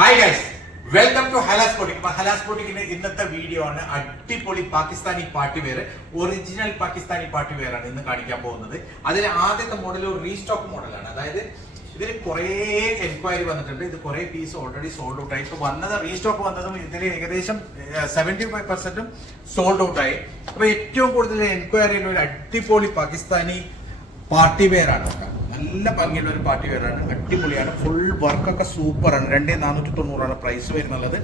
Hi guys welcome to Halas Pottik അപ്പൊ ഹലാസ് പോട്ടിക്കിന്റെ ഇന്നത്തെ വീഡിയോ ആണ് അടിപൊളി Pakistani party wear original Pakistani party wear ആണ് ഇന്ന് കാണിക്കാൻ പോകുന്നത്. അതിൽ ആദ്യത്തെ മോഡൽ ഒരു റീസ്റ്റോക്ക് മോഡലാണ് അതായത് ഇതിൽ കുറേ എൻക്വയറി വന്നിട്ടുണ്ട്. ഇത് കുറേ പീസ് ഓൾറെഡി സോൾഡ് ഔട്ട് ആയി. ഇപ്പൊ വന്നത് റീസ്റ്റോക്ക് വന്നതും ഇതിൽ ഏകദേശം സെവന്റി ഫൈവ് പെർസെന്റും സോൾഡ് ഔട്ട് ആയി. അപ്പൊ ഏറ്റവും കൂടുതൽ എൻക്വയറി എൻക്വയറിയിൽ ഒരു അടിപൊളി പാകിസ്ഥാനി പാർട്ടി വെയർ ആണ്. നല്ല ഭംഗിയുള്ള ഒരു പാർട്ടി വെയറാണ് അടിപൊളിയാണ്. ഫുൾ വർക്കൊക്കെ സൂപ്പറാണ് രണ്ടേ നാനൂറ്റി തൊണ്ണൂറാണ് പ്രൈസ് വരുന്നുള്ളത്.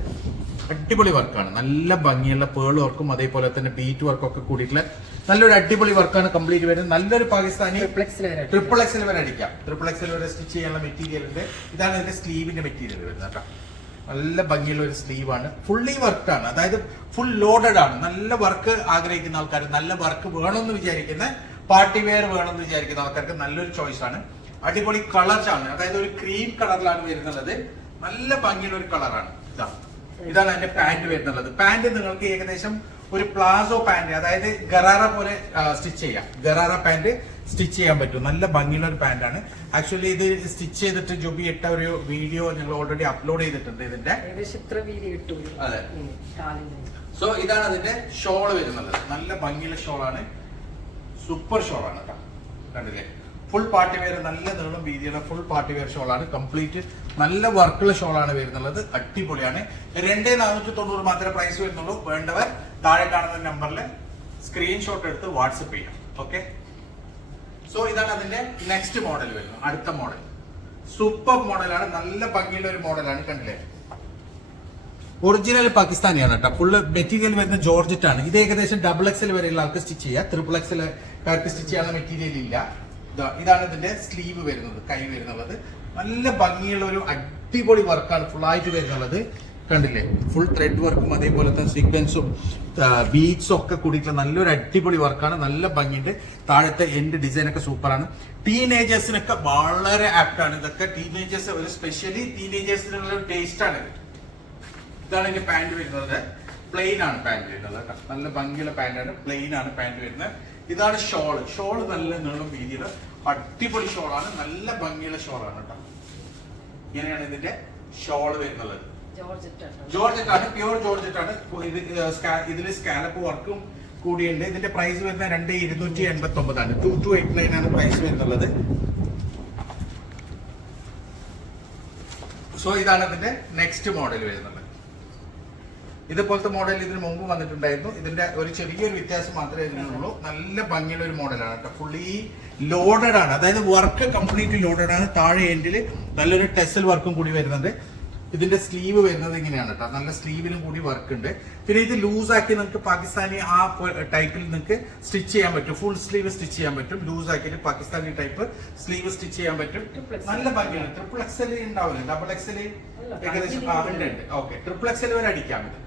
അടിപൊളി വർക്കാണ് നല്ല ഭംഗിയുള്ള പേൾ വർക്കും അതേപോലെ തന്നെ ബീറ്റ് വർക്കൊക്കെ ഒക്കെ കൂടിയിട്ടുള്ള നല്ലൊരു അടിപൊളി വർക്കാണ് കംപ്ലീറ്റ് വരുന്നത്. നല്ലൊരു പാകിസ്ഥാനി ട്രിപ്പിൾ എക്സിൽ വരെ അടിക്കാം. ട്രിപ്പിൾ എക്സിൽ വരെ സ്റ്റിച്ച് ചെയ്യാനുള്ള മെറ്റീരിയൽ ഉണ്ട്. ഇതാണ് ഇതിന്റെ സ്ലീവിന്റെ മെറ്റീരിയൽ വരുന്നത് കേട്ടോ. നല്ല ഭംഗിയുള്ള ഒരു സ്ലീവ് ആണ്. ഫുള്ളി വർക്ക് ആണ്. അതായത് ഫുൾ ലോഡഡ് ആണ്. നല്ല വർക്ക് ആഗ്രഹിക്കുന്ന ആൾക്കാർ നല്ല വർക്ക് വേണമെന്ന് വിചാരിക്കുന്ന പാർട്ടി വെയർ വേണമെന്ന് വിചാരിക്കുന്ന ആൾക്കാർക്ക് നല്ലൊരു ചോയ്സ് ആണ്. അടിപൊളി കളർ ആണ് അതായത് ഒരു ക്രീം കളറിലാണ് വരുന്നത് നല്ല ഭംഗിയുള്ള ഒരു കളറാണ് ഇതാ. ഇതാണ് അതിന്റെ പാന്റ് വരുന്നുള്ളത്. പാന്റ് നിങ്ങൾക്ക് ഏകദേശം ഒരു പ്ലാസോ പാന്റ് അതായത് ഗറാറ പോലെ സ്റ്റിച്ച് ചെയ്യാം. ഗറാറ പാന്റ് സ്റ്റിച്ച് ചെയ്യാൻ പറ്റും. നല്ല ഭംഗിയുള്ള ഒരു പാന്റ് ആണ്. ആക്ച്വലി ഇത് സ്റ്റിച്ച് ചെയ്തിട്ട് ജോബി ഇട്ട ഒരു വീഡിയോ ഞങ്ങൾ ഓൾറെഡി അപ്ലോഡ് ചെയ്തിട്ടുണ്ട് ഇതിന്റെ. അതെ. സോ ഇതാണ് അതിന്റെ ഷോൾ വരുന്നത്. നല്ല ഭംഗിയുള്ള ഷോളാണ് സൂപ്പർ ഷോൾ ആണ് കണ്ടില്ലേ? ഫുൾ പാർട്ടി വെയർ നല്ല നീളം വീതിയുള്ള ഫുൾ പാർട്ടി വെയർ ആണ് കംപ്ലീറ്റ് നല്ല വർക്കുള്ള ഷോൾ ആണ് വരുന്നുള്ളത്. അടിപൊളിയാണ്. രണ്ടേ നാനൂറ്റി തൊണ്ണൂറ് മാത്രമേ പ്രൈസ് വരുന്നുള്ളൂ. വേണ്ടവർ താഴെ കാണുന്ന നമ്പറിൽ സ്ക്രീൻഷോട്ട് എടുത്ത് വാട്സപ്പ് ചെയ്യാം. ഓക്കെ സോ ഇതാണ് അതിന്റെ നെക്സ്റ്റ് മോഡൽ വരുന്നത്. അടുത്ത മോഡൽ സൂപ്പർ മോഡലാണ് നല്ല ഭംഗിയുള്ള ഒരു മോഡലാണ് കണ്ടില്ലേ? ഒറിജിനൽ പാകിസ്ഥാനിയാണ് കേട്ടോ. ഫുള്ള് മെറ്റീരിയൽ വരുന്ന ജോർജറ്റ് ആണ്. ഇത് ഏകദേശം ഡബിൾ എക്സൽ വരെയുള്ള ആൾക്ക് സ്റ്റിച്ച് ചെയ്യാം. ട്രിപ്പിൾ എക്സൽ കാർക്ക് സ്റ്റിച്ച് ചെയ്യാനുള്ള മെറ്റീരിയൽ ഇല്ല. ഇതാ, ഇതാണ് ഇതിന്റെ സ്ലീവ് വരുന്നത് കൈ വരുന്നത്. നല്ല ഭംഗിയുള്ള ഒരു അടിപൊളി വർക്കാണ് ഫുൾ ആയിട്ട് വരുന്നത്. കണ്ടില്ലേ? ഫുൾ ത്രെഡ് വർക്കും അതേപോലെ തന്നെ സീക്വൻസും ബീഡ്സും ഒക്കെ കൂടിയിട്ടുള്ള നല്ലൊരു അടിപൊളി വർക്കാണ് നല്ല ഭംഗിയുണ്ട്. താഴത്തെ എൻഡ് ഡിസൈൻ ഒക്കെ സൂപ്പറാണ് ടീനേജേഴ്സിനൊക്കെ വളരെ ആപ്റ്റാണ് ഇതൊക്കെ ടീനേജേഴ്സ് ഒരു സ്പെഷ്യലി ടീനേജേഴ്സിനുള്ള ടേസ്റ്റ് ആണ്. ഇതാണ് ഇതിന്റെ പാന്റ് വരുന്നത്. പ്ലെയിൻ ആണ് പാന്റ് വരുന്നത് കേട്ടോ. നല്ല ഭംഗിയുള്ള പാന്റ് ആണ്. പ്ലെയിൻ ആണ് പാന്റ് വരുന്നത്. ഇതാണ് ഷോൾ ഷോൾ നല്ല നീളം വീതിയുടെ അടിപൊളി ഷോളാണ് നല്ല ഭംഗിയുള്ള ഷോളാണ് കേട്ടോ. ഇങ്ങനെയാണ് ഇതിന്റെ ഷോൾ വരുന്നത്. ജോർജറ്റ് ആണ്. പ്യൂർ ജോർജറ്റ് ആണ്. ഇത് ഇതിൽ സ്കാലപ്പ് വർക്കും കൂടിയുണ്ട്. ഇതിന്റെ പ്രൈസ് വരുന്നത് രണ്ട് ഇരുന്നൂറ്റി എൺപത്തി ഒമ്പതാണ് ടു ടു എയ്റ്റ് നയൻ ആണ് പ്രൈസ് വരുന്നുള്ളത്. സോ ഇതാണ് ഇതിന്റെ നെക്സ്റ്റ് മോഡൽ വരുന്നത്. ഇതുപോലത്തെ മോഡൽ ഇതിന് മുമ്പ് വന്നിട്ടുണ്ടായിരുന്നു. ഇതിന്റെ ഒരു ചെറിയൊരു വ്യത്യാസം മാത്രമേ ഇതിനുള്ളൂ. നല്ല ഭംഗിയുള്ള ഒരു മോഡലാണ് കേട്ടോ. ഫുള്ളി ലോഡഡ് ആണ്. അതായത് വർക്ക് കംപ്ലീറ്റ്ലി ലോഡഡ് ആണ്. താഴെ എൻഡിൽ നല്ലൊരു ടെസൽ വർക്കും കൂടി വരുന്നുണ്ട്. ഇതിന്റെ സ്ലീവ് വരുന്നത് ഇങ്ങനെയാണ് കേട്ടോ. നല്ല സ്ലീവിലും കൂടി വർക്ക് ഉണ്ട്. പിന്നെ ഇത് ലൂസാക്കി നിങ്ങൾക്ക് പാകിസ്ഥാനി ആ ടൈപ്പിൽ നിങ്ങൾക്ക് സ്റ്റിച്ച് ചെയ്യാൻ പറ്റും. ഫുൾ സ്ലീവ് സ്റ്റിച്ച് ചെയ്യാൻ പറ്റും. ലൂസ് ആക്കിയിട്ട് പാകിസ്ഥാനി ടൈപ്പ് സ്ലീവ് സ്റ്റിച്ച് ചെയ്യാൻ പറ്റും. നല്ല ഭംഗിയാണ്. ട്രിപ്പിൾ എക്സൽ ഉണ്ടാവില്ല? ഡബിൾ എക്സൽ ഏകദേശം ഉണ്ട് ഓക്കെ ട്രിപ്പിൾ എക്സൽ വരെ അടിക്കാം ഇത്.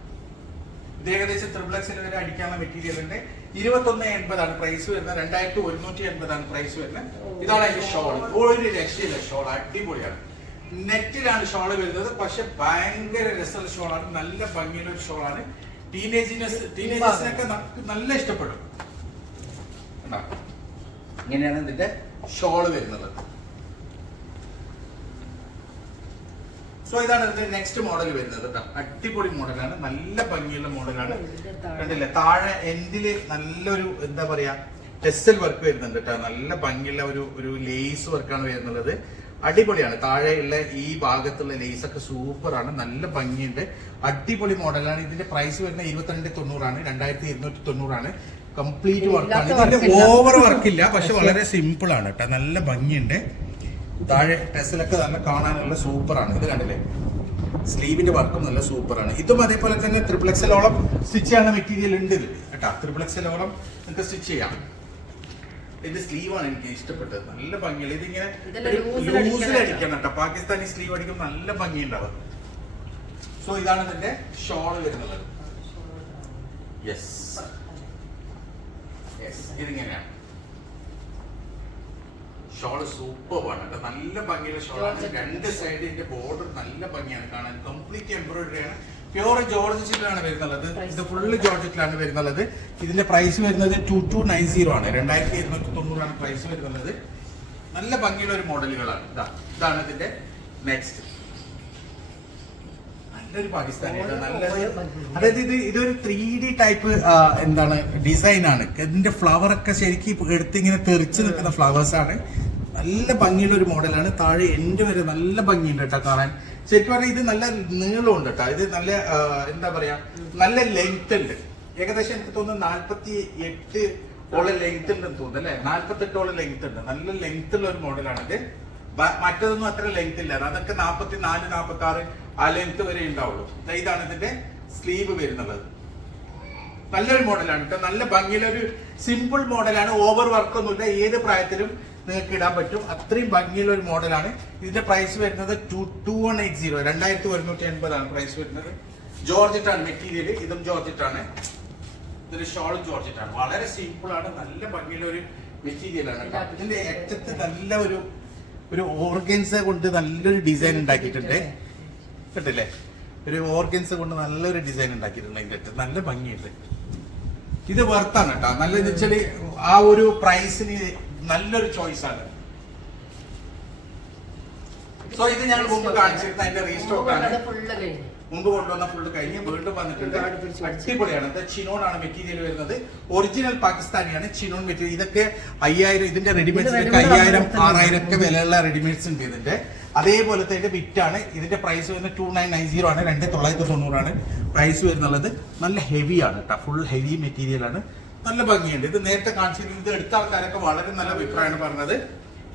ഇത് ഏകദേശം ട്രിപ്പിൾ എക്സൽ വരെ അടിക്കാനുള്ള മെറ്റീരിയൽ ഉണ്ട്. ഇരുപത്തൊന്ന് എൺപതാണ് പ്രൈസ് വരുന്നത്. രണ്ടായിരത്തി ഒരുന്നൂറ്റി എൺപതാണ് പ്രൈസ് വരുന്നത്. ഇതാണ് അതിന്റെ ഷോൾ ഒരു രക്ഷയില്ല ഷോൾ അടിപൊളിയാണ്. നെറ്റിലാണ് ഷോൾ വരുന്നത്. പക്ഷെ ഭയങ്കര രസമുള്ള ഷോളാണ് നല്ല ഭംഗിയുള്ള ഒരു ഷോളാണ് ടീനേജിനെ ടീനേജേഴ്സിനൊക്കെ നല്ല ഇഷ്ടപ്പെടും? ഇങ്ങനെയാണ് ഇതിന്റെ ഷോൾ വരുന്നത്. സോ ഇതാണ് ഇതിന്റെ നെക്സ്റ്റ് മോഡൽ വരുന്നത് കേട്ടോ അടിപൊളി മോഡലാണ് നല്ല ഭംഗിയുള്ള മോഡലാണ്. കണ്ടില്ലേ? താഴെ എൻഡിൽ നല്ലൊരു എന്താ പറയാ ടെസ്റ്റൽ വർക്ക് വരുന്നുണ്ട് കേട്ടോ നല്ല ഭംഗിയുള്ള ഒരു ഒരു ലേസ് വർക്കാണ് വരുന്നുള്ളത്. അടിപൊളിയാണ്. താഴെയുള്ള ഈ ഭാഗത്തുള്ള ലേസ് ഒക്കെ സൂപ്പറാണ് നല്ല ഭംഗിയുണ്ട്. അടിപൊളി മോഡലാണ് ഇതിന്റെ പ്രൈസ് വരുന്നത് ഇരുപത്തിരണ്ട് തൊണ്ണൂറാണ്. രണ്ടായിരത്തി ഇരുന്നൂറ്റി തൊണ്ണൂറാണ്. കംപ്ലീറ്റ് വർക്കാണ് ഇതിന്റെ. ഓവർ വർക്കില്ല പക്ഷെ വളരെ സിമ്പിൾ ആണ് കേട്ടോ നല്ല ഭംഗിയുണ്ട്. താഴെ ടെസ്റ്റിലൊക്കെ നല്ല കാണാനുള്ള സൂപ്പറാണ്. ഇത് കണ്ടില്ലേ? സ്ലീവിന്റെ വർക്കും നല്ല സൂപ്പറാണ്. ഇതും അതേപോലെ തന്നെ ത്രിപ്പിൾ എക്സലോളം സ്റ്റിച്ച് ചെയ്യുന്ന മെറ്റീരിയൽ ഉണ്ട് ഇത്. കേട്ടോ ത്രിപ്പിൾ എക്സലോളം നിങ്ങൾക്ക് സ്റ്റിച്ച് ചെയ്യാം. ഇതിന്റെ സ്ലീവ് സ്ലീവാണ് എനിക്ക് ഇഷ്ടപ്പെട്ടത്. നല്ല ഭംഗിയുള്ള ഇതിങ്ങനെ ലൂസിൽ അടിക്കണം. കേട്ടോ. പാകിസ്ഥാനി സ്ലീവ് അടിക്കുമ്പോൾ നല്ല ഭംഗിയുണ്ടാവും. സോ ഇതാണ് ഇതിന്റെ ഷോൾ വരുന്നത്. യെസ് യെസ് ഇതിങ്ങനെയാണ്. ഷോൾ സൂപ്പർ ആണ് കേട്ടോ. നല്ല ഭംഗിയുള്ള ഷോളാണ്. രണ്ട് സൈഡിന്റെ ബോർഡർ നല്ല ഭംഗിയാണ് കാണാൻ. കംപ്ലീറ്റ് എംബ്രോയിഡറി ആണ്. പ്യൂർ ജോർജറ്റിലാണ് വരുന്നത് ഇത് ഫുള്ള് ജോർജറ്റിലാണ് വരുന്നത് ഇതിന്റെ പ്രൈസ് വരുന്നത് ടു ടു നയൻ സീറോ ആണ്. രണ്ടായിരത്തി ഇരുന്നൂറ്റി തൊണ്ണൂറാണ് പ്രൈസ് വരുന്നത്. നല്ല ഭംഗിയുള്ള ഒരു മോഡലുകളാണ് ഇതാ ഇതാണ് ഇതിന്റെ നെക്സ്റ്റ് നല്ലൊരു നല്ല അതായത് ഇത് ഇതൊരു ത്രീ ഡി ടൈപ്പ് എന്താണ് ഡിസൈൻ ആണ്. ഇതിന്റെ ഫ്ലവർ ഒക്കെ ശരിക്കും എടുത്ത് ഇങ്ങനെ തെറിച്ച് നിൽക്കുന്ന ഫ്ലവേഴ്സ് ആണ്. നല്ല ഭംഗിയുള്ള ഒരു മോഡലാണ് താഴെ എൻഡ് വരെ നല്ല ഭംഗിയുണ്ട് കേട്ടോ കാണാൻ. ശരിക്കും പറഞ്ഞാൽ ഇത് നല്ല നീളമുണ്ട് കേട്ടോ. ഇത് നല്ല എന്താ പറയാ നല്ല ലെങ്ത് ഉണ്ട്. ഏകദേശം എനിക്ക് തോന്നുന്നു നാല്പത്തി എട്ട് ഓളം ലെങ്ത് ഉണ്ടെന്ന് തോന്നുന്നു അല്ലെ? നാല്പത്തി എട്ടോളം ലെങ്ത് ഉണ്ട്. നല്ല ലെങ്ത് ഉള്ള ഒരു മോഡലാണ് ഇത് മറ്റതൊന്നും അത്ര ലെങ്ത് ഇല്ല. അതൊക്കെ നാൽപ്പത്തി നാല് നാൽപ്പത്തി ആറ് ആ ലെങ്ത് വരെ ഉണ്ടാവുള്ളൂ. ഇതാണ് ഇതിന്റെ സ്ലീവ് വരുന്നുള്ളത് നല്ലൊരു മോഡലാണ് കേട്ടോ നല്ല ഭംഗിയിലൊരു സിമ്പിൾ മോഡലാണ്. ഓവർ വർക്ക് ഒന്നുമില്ല. ഏത് പ്രായത്തിലും നിങ്ങൾക്ക് ഇടാൻ പറ്റും. അത്രയും ഭംഗിയുള്ള ഒരു മോഡലാണ്. ഇതിന്റെ പ്രൈസ് വരുന്നത് two two one eight zero രണ്ടായിരത്തി ഒരുന്നൂറ്റി എൺപതാണ് പ്രൈസ് വരുന്നത്. ജോർജിറ്റാണ് മെറ്റീരിയൽ ഇതും ജോർജിറ്റാണ്. ഇതൊരു ഷോൾ ജോർജിറ്റാണ്. വളരെ സിമ്പിൾ ആണ്. നല്ല ഭംഗിയുള്ള ഒരു കേട്ടോ. ഇതിന്റെ ഏറ്റത്ത് നല്ല ഒരു ഒരു ഓർഗൻസ് കൊണ്ട് നല്ലൊരു ഡിസൈൻ ഉണ്ടാക്കിയിട്ടുണ്ട്. കേട്ടില്ലേ? ഒരു ഓർഗൻസ് കൊണ്ട് നല്ലൊരു ഡിസൈൻ ഉണ്ടാക്കിയിട്ടുണ്ട് അതിന്റെ നല്ല ഭംഗിയുണ്ട്. ഇത് വർത്താണ് കേട്ടോ നല്ല വെച്ചാൽ ആ ഒരു പ്രൈസിന് നല്ലൊരു ചോയ്സ് ആണ്. സോ ഇത് ഞങ്ങൾ മുമ്പ് കാണിച്ചിരുന്ന അതിന്റെ റീസ്റ്റോക്ക് ആണ്. മുമ്പ് കൊണ്ടുവന്ന ഫുള്ള് കഴിഞ്ഞ്. വീണ്ടും വന്നിട്ടുണ്ട്. അടിപൊളിയാണ്. ചിനോൺ ആണ് മെറ്റീരിയൽ വരുന്നത്. ഒറിജിനൽ പാകിസ്ഥാനിയാണ് ചിനോൺ മെറ്റീരിയൽ ഇതൊക്കെ അയ്യായിരം ഇതിന്റെ റെഡിമെയ്ഡ്സ് അയ്യായിരം. ആറായിരം ഒക്കെ വിലയുള്ള റെഡിമെയ്ഡ്സ് ഉണ്ട് ഇതിന്റെ. അതേപോലെ തന്നെ വിറ്റാണ് ഇതിന്റെ പ്രൈസ് വരുന്നത് ടു നയൻ നയൻ സീറോ ആണ്. രണ്ട് തൊള്ളായിരത്തി തൊണ്ണൂറാണ് പ്രൈസ് വരുന്നുള്ളത്. നല്ല ഹെവി ആണ് കേട്ടോ ഫുൾ ഹെവി മെറ്റീരിയൽ ആണ്. നല്ല ഭംഗിയുണ്ട്. ഇത് നേരത്തെ കാണിച്ചിരുന്നത് ഇത് എടുത്ത ആൾക്കാരൊക്കെ വളരെ നല്ല അഭിപ്രായമാണ് പറഞ്ഞത്.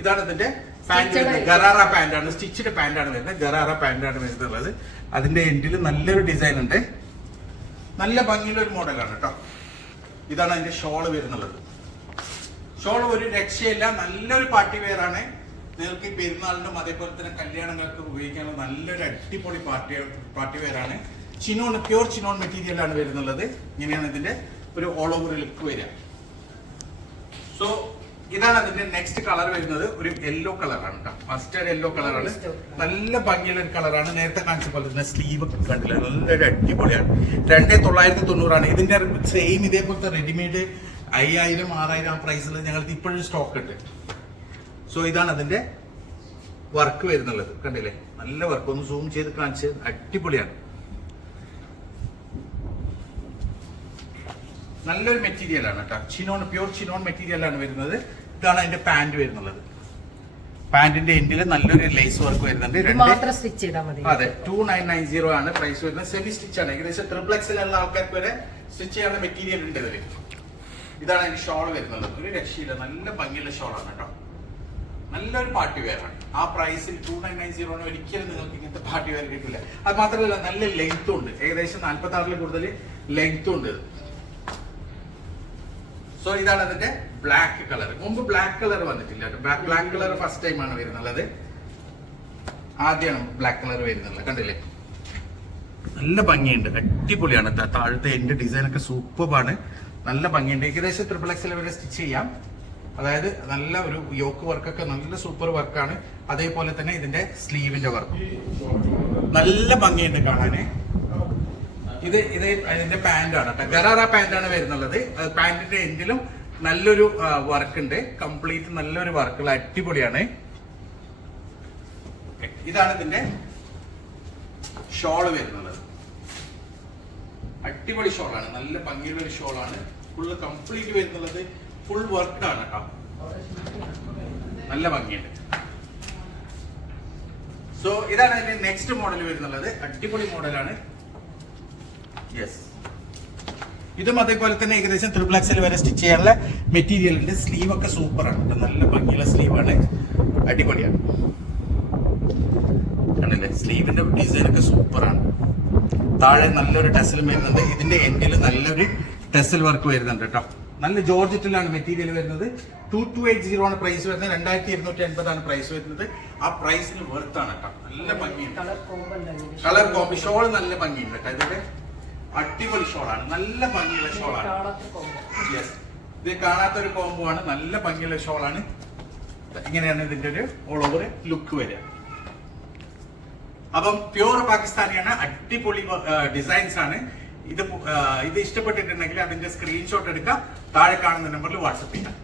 ഇതാണ് ഇതിന്റെ പാന്റ് ഗറാറ പാന്റ് ആണ്. സ്റ്റിച്ചഡ് പാന്റ് ആണ് വരുന്നത്. ഗറാറ പാന്റ് ആണ് വരുന്നുള്ളത്. അതിന്റെ എൻഡിൽ നല്ലൊരു ഡിസൈൻ ഉണ്ട്. നല്ല ഭംഗിയുള്ള ഒരു മോഡലാണ് കേട്ടോ ഇതാണ് അതിന്റെ ഷോൾ വരുന്നുള്ളത്. ഷോൾ ഒരു രക്ഷയില്ല. നല്ലൊരു പാർട്ടി വെയറാണ് ആണ്. നിങ്ങൾക്ക് ഈ പെരുന്നാളിനും അതേപോലെ തന്നെ കല്യാണങ്ങൾക്ക് ഉപയോഗിക്കാനുള്ള നല്ലൊരു അടിപൊളി പാർട്ടി പാർട്ടി വെയറാണ് ആണ്. ചിനോൺ പ്യൂർ ചിനോൺ മെറ്റീരിയലാണ് വരുന്നുള്ളത്. ഇങ്ങനെയാണ് ഇതിന്റെ ഒരു ഓൾ ഓവർ ലുക്ക് വരിക. സോ ഇതാണ് അതിന്റെ നെക്സ്റ്റ് കളർ വരുന്നത്. ഒരു യെല്ലോ കളറാണ് കേട്ടോ മസ്റ്റേർഡ് യെല്ലോ കളറാണ് നല്ല ഭംഗിയുള്ള ഒരു കളറാണ് നേരത്തെ കാണിച്ച പോലെ തന്നെ സ്ലീവ് ഒക്കെ കണ്ടില്ല? നല്ലൊരു അടിപൊളിയാണ്. രണ്ടേ തൊള്ളായിരത്തി തൊണ്ണൂറാണ് ഇതിന്റെ സെയിം ഇതേപോലത്തെ റെഡിമെയ്ഡ് അയ്യായിരം ആറായിരം ആ പ്രൈസിൽ ഞങ്ങൾക്ക് ഇപ്പോഴും സ്റ്റോക്ക് ഉണ്ട്. സോ ഇതാണ് അതിന്റെ വർക്ക് വരുന്നുള്ളത്. കണ്ടില്ലേ? നല്ല വർക്ക് ഒന്ന് സൂം ചെയ്ത് കാണിച്ച്. അടിപൊളിയാണ്. നല്ലൊരു മെറ്റീരിയൽ ആണ് കേട്ടോ ചിനോൺ പ്യൂർ ചിനോൺ മെറ്റീരിയൽ ആണ് വരുന്നത്. ഇതാണ് അതിന്റെ പാന്റ് വരുന്നുള്ളത്. പാന്റിന്റെ എൻഡിൽ നല്ലൊരു ലേസ് വർക്ക് വരുന്നുണ്ട്. മാത്രം സ്റ്റിച്ച് ചെയ്താൽ മതി. അതെ ടു നയൻ നയൻ സീറോ ആണ് പ്രൈസ് വരുന്നത്. സെമി സ്റ്റിച്ച് ആണ്. ഏകദേശം ട്രിപ്ലക്സിലുള്ള ആൾക്കാർക്ക് വരെ സ്റ്റിച്ച് ചെയ്യാനുള്ള മെറ്റീരിയൽ ഉണ്ട് ഇതിൽ ഇതാണ് അതിന്റെ ഷോൾ വരുന്നത്. ഒരു രക്ഷയില്ല. നല്ല ഭംഗിയുള്ള ഷോൾ ആണ് കേട്ടോ. നല്ലൊരു പാർട്ടി വെയർ ആണ്. ആ പ്രൈസിൽ ടു നയൻ നയൻ സീറോ ഒരിക്കലും നിങ്ങൾക്ക് ഇങ്ങനത്തെ പാർട്ടി വെയർ കിട്ടില്ല അത് മാത്രമല്ല നല്ല ലെങ്ത്തും ഉണ്ട്. ഏകദേശം നാല്പത്തി ആറിൽ കൂടുതൽ ലെങ്ത്തും ഉണ്ട്. സോ ഇതാണ് അതിന്റെ ബ്ലാക്ക് കളർ മുമ്പ് ബ്ലാക്ക് കളർ വന്നിട്ടില്ല ബ്ലാക്ക് കളർ ഫസ്റ്റ് ടൈം ആണ് വരുന്നുള്ളത്. ആദ്യമാണ് ബ്ലാക്ക് കളർ വരുന്നുള്ളത്. കണ്ടില്ലേ? നല്ല ഭംഗിയുണ്ട്. അടിപൊളിയാണ്. താഴത്തെ എന്റെ ഡിസൈൻ ഒക്കെ സൂപ്പറാണ് നല്ല ഭംഗിയുണ്ട്. ഏകദേശം ട്രിപ്പിൾ എക്സിൽ വരെ സ്റ്റിച്ച് ചെയ്യാം. അതായത് നല്ല ഒരു യോക്ക് വർക്കൊക്കെ നല്ല സൂപ്പർ വർക്കാണ് അതേപോലെ തന്നെ ഇതിന്റെ സ്ലീവിന്റെ വർക്ക് നല്ല ഭംഗിയുണ്ട് കാണാന്. ഇത് ഇത് അതിന്റെ പാന്റ് ആണ്. കേട്ടോ ഗറാറ പാന്റ് ആണ് വരുന്നുള്ളത്. പാന്റിന്റെ എൻഡിലും നല്ലൊരു വർക്ക് ഉണ്ട്. കംപ്ലീറ്റ് നല്ലൊരു വർക്കുള്ള അടിപൊളിയാണ്. ഇതാണ് ഇതിന്റെ ഷോൾ വരുന്നത്. അടിപൊളി ഷോളാണ് നല്ല ഭംഗിയുള്ള ഒരു ഷോളാണ് ഫുള്ള് കംപ്ലീറ്റ് വരുന്നുള്ളത്. ഫുൾ വർക്ക്ഡ് ആണ് കേട്ടോ നല്ല ഭംഗിയുണ്ട്. സോ ഇതാണ് അതിന്റെ നെക്സ്റ്റ് മോഡൽ വരുന്നുള്ളത്. അടിപൊളി മോഡലാണ് ഇതും അതേപോലെ തന്നെ ഏകദേശം ത്രിപ്ലക്സിൽ എക്സൽ വരെ സ്റ്റിച്ച് ചെയ്യാനുള്ള മെറ്റീരിയൽ ഉണ്ട് സ്ലീവ് ഒക്കെ സൂപ്പർ ആണ്. നല്ല ഭംഗിയുള്ള സ്ലീവാണ് അടിപൊളിയാണ്. കണ്ടില്ലേ? സ്ലീവിന്റെ ഡിസൈൻ ഒക്കെ സൂപ്പർ ആണ്. താഴെ നല്ലൊരു ടെസൽ വരുന്നുണ്ട്. ഇതിന്റെ എൻഡിൽ നല്ലൊരു ടെസൽ വർക്ക് വരുന്നുണ്ട് കേട്ടോ നല്ല ജോർജറ്റിലാണ് മെറ്റീരിയൽ വരുന്നത്. ടു ടു എയ്റ്റ് സീറോ ആണ് പ്രൈസ് വരുന്നത്. രണ്ടായിരത്തി ഇരുന്നൂറ്റി എൺപതാണ് പ്രൈസ് വരുന്നത്. ആ പ്രൈസിന് വെർത്താണ് കേട്ടോ നല്ല ഭംഗിയുണ്ട്. Colour combo colour combo shawl നല്ല ഭംഗിയുണ്ട് കേട്ടോ ഇതിന്റെ. അടിപൊളി ഷോളാണ് നല്ല ഭംഗിയുള്ള ഷോളാണ് യെസ് ഇത് കാണാത്ത ഒരു കോംബോ ആണ്. നല്ല ഭംഗിയുള്ള ഷോളാണ് ഇങ്ങനെയാണ് ഇതിന്റെ ഒരു ഓൾ ഓവർ ലുക്ക് വരിക. അപ്പം പ്യൂർ പാകിസ്ഥാനിയാണ്. അടിപൊളി ഡിസൈൻസ് ആണ്. ഇത് ഇത് ഇഷ്ടപ്പെട്ടിട്ടുണ്ടെങ്കിൽ അതിന്റെ സ്ക്രീൻഷോട്ട് എടുക്കുക താഴെ കാണുന്ന നമ്പറിൽ വാട്സപ്പ് ചെയ്യാം.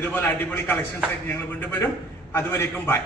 ഇതുപോലെ അടിപൊളി കളക്ഷൻസ് ആയിട്ട് ഞങ്ങൾ വീണ്ടും വരും. അതുവരേക്കും ബൈ